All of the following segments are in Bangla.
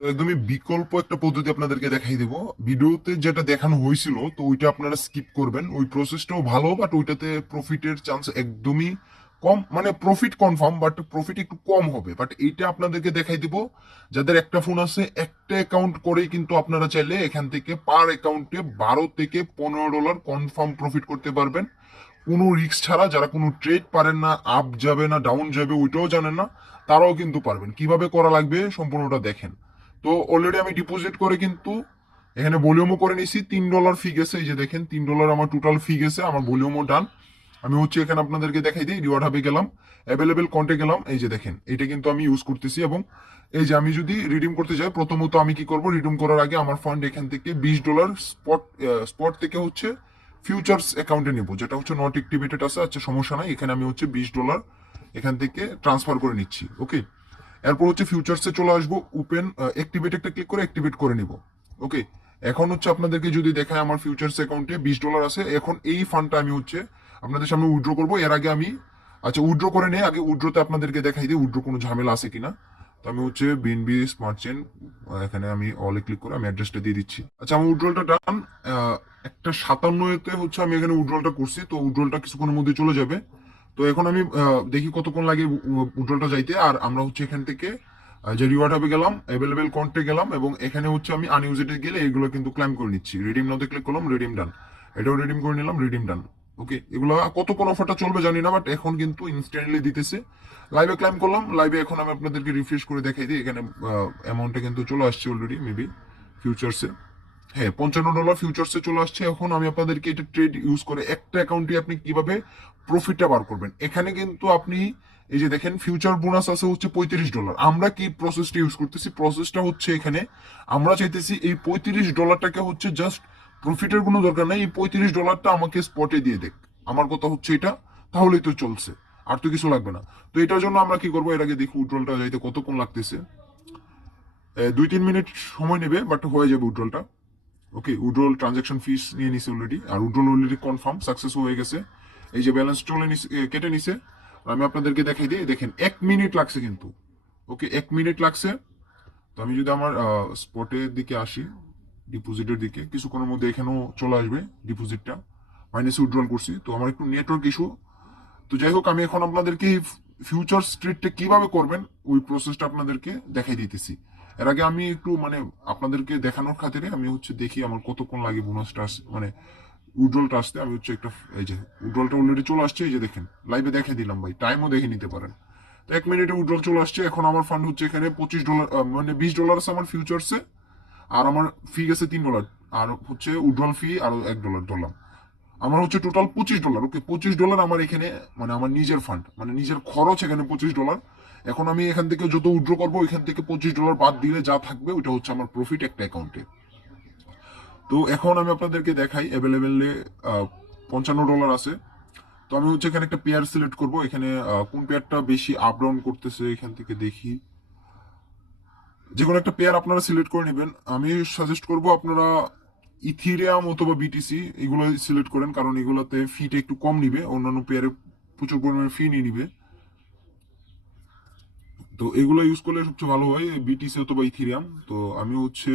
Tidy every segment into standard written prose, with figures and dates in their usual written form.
তো একদমই বিকল্প একটা পদ্ধতি আপনাদেরকে দেখাই দেব। ভিডিওতে যেটা দেখানো হয়েছিল তো ওইটা আপনারা স্কিপ করবেন। ওই প্রসেসটাও ভালো, বাট ওইটাতে প্রফিটের চান্স একদমই কম। মানে প্রফিট কনফার্ম, বাট প্রফিট একটু কম হবে। বাট এইটা আপনাদেরকে দেখাই দিব, যাদের একটা ফোন আছে একটা অ্যাকাউন্ট করেই কিন্তু আপনারা চাইলে এখান থেকে পার অ্যাকাউন্টে $12 থেকে $15 কনফার্ম প্রফিট করতে পারবেন, কোনো রিস্ক ছাড়া। যারা কোনো ট্রেড পারেন না, আপ যাবে না ডাউন যাবে ওইটাও জানেন না, তারাও কিন্তু পারবেন। কিভাবে করা লাগবে সম্পূর্ণটা দেখেন। তো অলরেডি আমি ডিপোজিট করে কিন্তু এখানে ভলিউমও করে নিছি। $3 ফি গেছে, এই যে দেখেন $3 আমার টোটাল ফি গেছে, আমার ভলিউমও ডান। আমি হচ্ছে এখানে আপনাদেরকে দেখাই দিই, রিওয়ার্ড হাবে গেলাম, অ্যাভেলেবেল কন্টে গেলাম, এই যে দেখেন এটা কিন্তু আমি ইউজ করতেছি। এবং এই যে আমি যদি রিডিম করতে যাই, প্রথমত আমি কি করব, রিডিম করার আগে আমার ফান্ড এখান থেকে $20 স্পট স্পট থেকে হচ্ছে ফিউচার্স অ্যাকাউন্টে নিব, যেটা হচ্ছে নট অ্যাক্টিভেটেড আছে। আচ্ছা সমস্যা নাই, এখানে আমি হচ্ছে $20 এখান থেকে ট্রান্সফার করে নিচ্ছি। ওকে, এরপর হচ্ছে ফিউচার্সে চলে আসবো, ওপেন অ্যাক্টিভেট একটা ক্লিক করে অ্যাক্টিভেট করে নিব। ওকে, এখন হচ্ছে আপনাদেরকে যদি দেখায় আমার ফিউচার্স অ্যাকাউন্টে $20 আছে। এখন এই ফান্ডটা আমি হচ্ছে আপনাদের সামনে উইথড্র করবো। এর আগে আমি, আচ্ছা উইথড্র করে নিয়ে আগে উইথড্রতে আপনাদেরকে দেখাই দিই উইথড্র কোনো ঝামেলা আছে কিনা। তো আমি হচ্ছে বিএনবি স্মার্ট চেন, এখানে আমি অলে ক্লিক করে আমি অ্যাড্রেসটা দিয়ে দিচ্ছি। আচ্ছা আমার উইথড্রলটা ডান। একটা 57-তে হচ্ছে আমি এখানে উইথড্রলটা করছি, তো উইথড্রলটা কিছুক্ষণের মধ্যে চলে যাবে। তো এখন আমি দেখি কতক্ষণ লাগে উইথড্রলটা যাইতে। আর আমরা হচ্ছে এখান থেকে যে রিওয়ার্ড হবে গেলাম, অ্যাভেলেবেল কন্টে গেলাম, এবং এখানে হচ্ছে আমি আনইউজেড গেলে এগুলো কিন্তু ক্লাইম করে নিচ্ছি। রিডিম নাওতে ক্লিক করলাম, রিডিম ডান। এটাও রিডিম করে নিলাম, রিডিম ডান। ওকে, এগুলো কতক্ষণ অফারটা চলবে জানি না, বাট এখন কিন্তু ইনস্ট্যান্টলি দিতেছে। লাইভে ক্লাইম করলাম, লাইভে এখন আমি আপনাদেরকে রিফ্রেশ করে দেখাই দিই। এখানে অ্যামাউন্টটা কিন্তু চলে আসছে অলরেডি, মেবি ফিউচার্সে। হ্যাঁ, $55 ফিউচার্সে চলে আসছে। এখন আমি আপনাদেরকে এটা ট্রেড ইউজ করে একটা অ্যাকাউন্টে আপনি কিভাবে প্রফিটটা বার করবেন। এখানে কিন্তু আপনি এই যে দেখেন ফিউচার বোনাস আছে হচ্ছে $35। আমরা কি প্রসেসটা ইউজ করতেছি, প্রসেসটা হচ্ছে এখানে আমরা চাইতেছি এই $35টাকে হচ্ছে জাস্ট, প্রফিটের কোনো দরকার নাই, এই $35টা আমাকে স্পটে দিয়ে দেখ। আমার কথা হচ্ছে এটা, তাহলেই তো চলছে, আর তো কিছু লাগবে না। তো এটার জন্য আমরা কি করবো, এর আগে দেখি উইথড্রলটা যাইতে কতক্ষণ লাগতেছে। 2-3 মিনিট সময় নেবে, বাট হয়ে যাবে উইথড্রলটা। ওকে, উইড্রোল ট্রানজাকশন ফিস নিয়ে নিছে অলরেডি, আর উইড্রোল অলরেডি কনফার্ম সাকসেস হয়ে গেছে। এই যে ব্যালেন্স চলে কেটে নিছে। আমি আপনাদেরকে দেখাই দিই, দেখেন 1 মিনিট লাগছে কিন্তু। ওকে, 1 মিনিট লাগছে। তো আমি যদি আমার স্পটের দিকে আসি, ডিপোজিটের দিকে, কিছুক্ষণের মধ্যে এখানেও চলে আসবে ডিপোজিটটা। মাইনাসে উইড্রল করছি, তো আমার একটু নেটওয়ার্ক ইস্যু। তো যাই হোক, আমি এখন আপনাদেরকে ফিউচার স্ট্রিটটা কিভাবে করবেন ওই প্রসেসটা আপনাদেরকে দেখাই দিতেছি। এর আগে আমি একটু মানে আপনাদেরকে দেখানোর খাতিরে আমি হচ্ছে দেখি আমার কতক্ষণ লাগে বোনাসটা মানে উইড্রলটা আসতে। আমি হচ্ছে একটা, এই যে উইড্রলটা অলরেডি চলে আসছে, এই যে দেখেন লাইভে দেখে দিলাম ভাই, টাইমও দেখে নিতে পারেন। তো 1 মিনিটে উইড্রল চলে আসছে। এখন আমার ফান্ড হচ্ছে এখানে $25, মানে $20 আছে আমার ফিউচার্সে। আর আমার ফি গেছে $3, আর হচ্ছে উইড্রল ফি আরো $1 ধরলাম। আমার হচ্ছে টোটাল $25। ওকে, $25 আমার এখানে, মানে আমার নিজের ফান্ড, মানে নিজের খরচ এখানে $25। এখন আমি এখান থেকে যত উইথড্র করবো এখান থেকে $25 বাদ দিলে যা থাকবে ওইটা হচ্ছে আমার প্রফিট একটা অ্যাকাউন্টে। তো এখন আমি আপনাদেরকে দেখাই, অ্যাভেলেবেলে $55 আছে। তো আমি হচ্ছে এখানে একটা পেয়ার সিলেক্ট করব। এখানে কোন পেয়ারটা বেশি আপ ডাউন করতেছে এখান থেকে দেখি। যে কোনো একটা পেয়ার আপনারা সিলেক্ট করে নেবেন। আমি সাজেস্ট করব আপনারা ইথিরিয়াম অথবা বিটিসি এগুলো সিলেক্ট করেন, কারণ এগুলোতে ফিটা একটু কম নিবে, অন্যান্য পেয়ারে প্রচুর পরিমাণে ফি নিয়ে নিবে। তো এগুলো ইউজ করলে সবচেয়ে ভালো হয়, বিটিসি অথবা ইথিরিয়াম। তো আমি হচ্ছে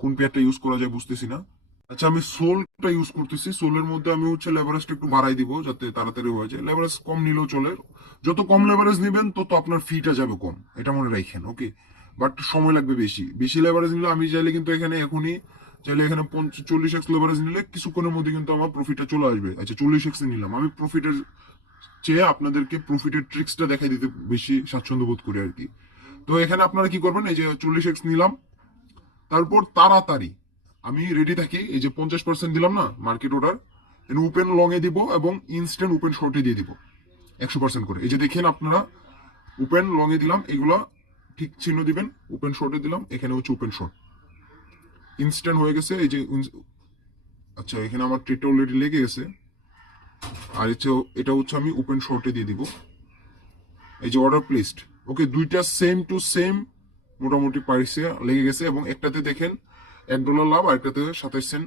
কোন পেয়ারটা ইউজ করা যায় বুঝতেছি না। আচ্ছা আমি সোলটা ইউজ করতেছি। সোলের মধ্যে আমি হচ্ছে লেভারেজটা একটু বাড়াই দিব যাতে তাড়াতাড়ি হয়ে যায়। লেভারেজ কম নিলেও চলে, যত কম লেভারেজ নিবেন তত আপনার ফিটা যাবে কম, এটা মনে রাখেন। ওকে, বাট সময় লাগবে বেশি। বেশি লেভারেজ নিলে আমি চাইলে কিন্তু এখানে এখনই চাইলে এখানে 40x লেভারেজ নিলে কিছুক্ষণের মধ্যে কিন্তু আমার প্রফিটটা চলে আসবে। আচ্ছা 40x নিলাম আমি, প্রফিটের চেয়ে আপনাদেরকে প্রফিটের ট্রিক্সটা দেখাই দিতে বেশি স্বাচ্ছন্দ্য বোধ করি আর কি। তো এখানে আপনারা কি করবেন, এই যে 40x নিলাম, তারপর তাড়াতাড়ি আমি রেডি থাকি। এই যে 50% দিলাম না মার্কেট অর্ডার, ওপেন লং এ দিব এবং ইনস্ট্যান্ট ওপেন শর্টে দিয়ে দিব 100% করে। এই যে দেখেন আপনারা, ওপেন লং এ দিলাম, এগুলা ঠিক চিহ্ন দিবেন। ওপেন শর্টে দিলাম, এখানে হচ্ছে ওপেন শর্ট, ইনস্ট্যান্ট হয়ে গেছে। এই যে আচ্ছা এখানে আমার ট্রেডটা অলরেডি লেগে গেছে। আর এটা হচ্ছে আমি ওপেন শর্টে দিয়ে দিব। এই যে অর্ডার প্লেসড। ওকে, দুইটা সেম টু সেম মোটামুটি প্রাইসে লেগে গেছে, এবং একটাতে দেখেন $1 লাভ, আর একটাতে 27 সেন্ট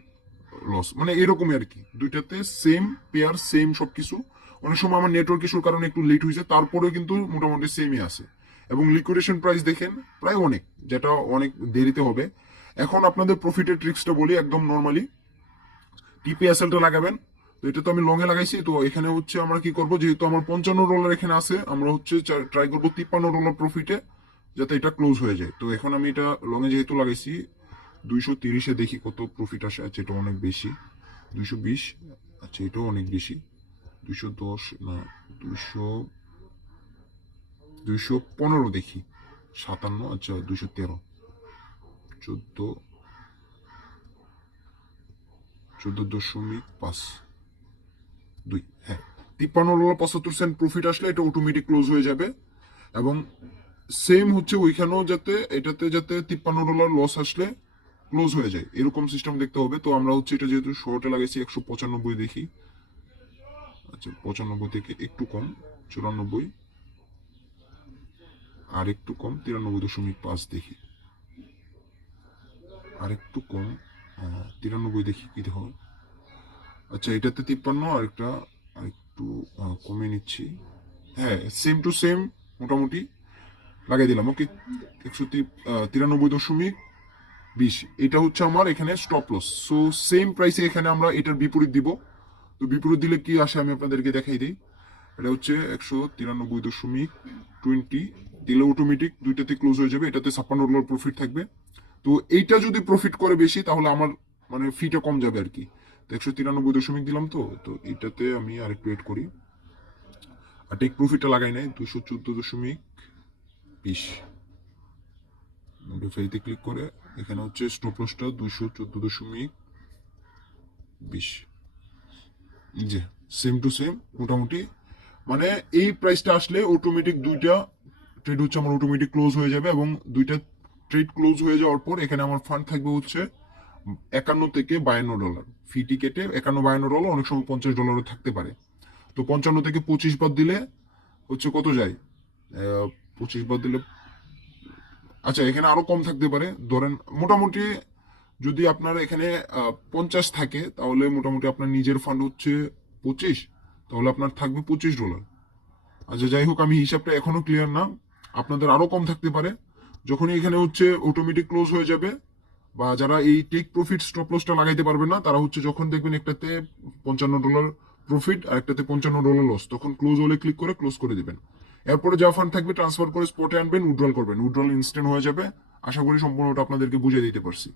লস, মানে এরকমই আর কি। দুইটাতে সেম পেয়ার, সেম সবকিছু। অনেক সময় আমার নেটওয়ার্ক ইস্যুর কারণে একটু লেট হয়েছে, তারপরেও কিন্তু মোটামুটি সেমই আছে। এবং লিকুইডেশন প্রাইস দেখেন প্রায় অনেক, যেটা অনেক দেরিতে হবে। এখন আপনাদের প্রফিটের ট্রিক্সটা বলি একদম নর্মালি। টিপিএসএলটা লাগাবেন। তো এটা তো আমি লং এ লাগাইছি, তো এখানে হচ্ছে আমরা কি করব, যেহেতু আমার $55 এখানে আছে, আমরা হচ্ছে ট্রাই করবো $53 প্রফিটে, যাতে এটা ক্লোজ হয়ে যায়। তো এখন আমি এটা লং এ যেহেতু লাগাইছি, 230-এ দেখি কত প্রফিট আসে। আচ্ছা এটা অনেক বেশি, 220। আচ্ছা এটাও অনেক বেশি, 210 না, 215 দেখি, 57। আচ্ছা 213, 14, 14.5 হ্যাঁ, $53.75 প্রফিট আসলে এটা অটোমেটিক ক্লোজ হয়ে যাবে। এবং সেম হচ্ছে ওইখানেও যাতে এটাতে যাতে $53 লস আসলে ক্লোজ হয়ে যায়, এরকম সিস্টেম দেখতে হবে। তো আমরা হচ্ছে এটা যেহেতু শর্টে লাগাইছি, 195 দেখি। আচ্ছা 95 থেকে একটু কম, 94, আর একটু কম, 93.5 দেখি, আর একটু কম, 93 দেখি কি হয়। আচ্ছা এটাতে 53, আর একটা আর একটু কমিয়ে নিচ্ছি। হ্যাঁ সেম টু সেম মোটামুটি লাগাই দিলাম। ওকে, 193.20 এটা হচ্ছে আমার এখানে স্টপ লস। সো সেম প্রাইসে এখানে আমরা এটার বিপরীত দিব। তো বিপরীত দিলে কি আসে আমি আপনাদেরকে দেখাই দিই। এটা হচ্ছে 193.20 দিলে অটোমেটিক দুইটাতে ক্লোজ হয়ে যাবে, এটাতে $56 প্রফিট থাকবে। তো এইটা যদি প্রফিট করে বেশি তাহলে আমার মানে ফিটা কম যাবে আর কি। তো 193 দিলাম। তো তো এটাতে আমি আরেকটু এড করি, আর টেক প্রফিটটা লাগাই নাই, 214.20। মডিফাইতে ক্লিক করে এখানে হচ্ছে স্টপ লসটা 214.20। জি, সেম টু সেম মোটামুটি। মানে এই প্রাইসটা আসলে অটোমেটিক দুইটা ট্রেড হচ্ছে আমার অটোমেটিক ক্লোজ হয়ে যাবে, এবং দুইটা ট্রেড ক্লোজ হয়ে যাওয়ার পর এখানে আমার ফান্ড থাকবে হচ্ছে $51 থেকে $52। ফি টিকেটে $51-52, অনেক সময় $50 থাকতে পারে। তো 55 থেকে 25 বাদ দিলে হচ্ছে কত যায়, 25 বাদ দিলে, আচ্ছা এখানে আরো কম থাকতে পারে, ধরেন মোটামুটি যদি আপনার এখানে 50 থাকে, তাহলে মোটামুটি আপনার নিজের ফান্ড হচ্ছে 25, তাহলে আপনার থাকবে $25। আচ্ছা যাই হোক, আমি হিসাবটা এখনো ক্লিয়ার না, আপনাদের আরো কম থাকতে পারে। যখনই এখানে হচ্ছে অটোমেটিক ক্লোজ হয়ে যাবে, বা যারা এই টেক প্রফিট স্টপ লসটা লাগাইতে পারবে না, তারা হচ্ছে যখন দেখবেন একটাতে $55 প্রফিট আর একটাতে $55 লস, তখন ক্লোজ হলে ক্লিক করে ক্লোজ করে দিবেন। এরপরে যা ফান্ড থাকবে ট্রান্সফার করে স্পটে আনবেন, উইথড্রল করবেন, উইথড্রল ইনস্ট্যান্ট হয়ে যাবে। আশা করি সম্পূর্ণটা আপনাদেরকে বুঝিয়ে দিতে পারছি।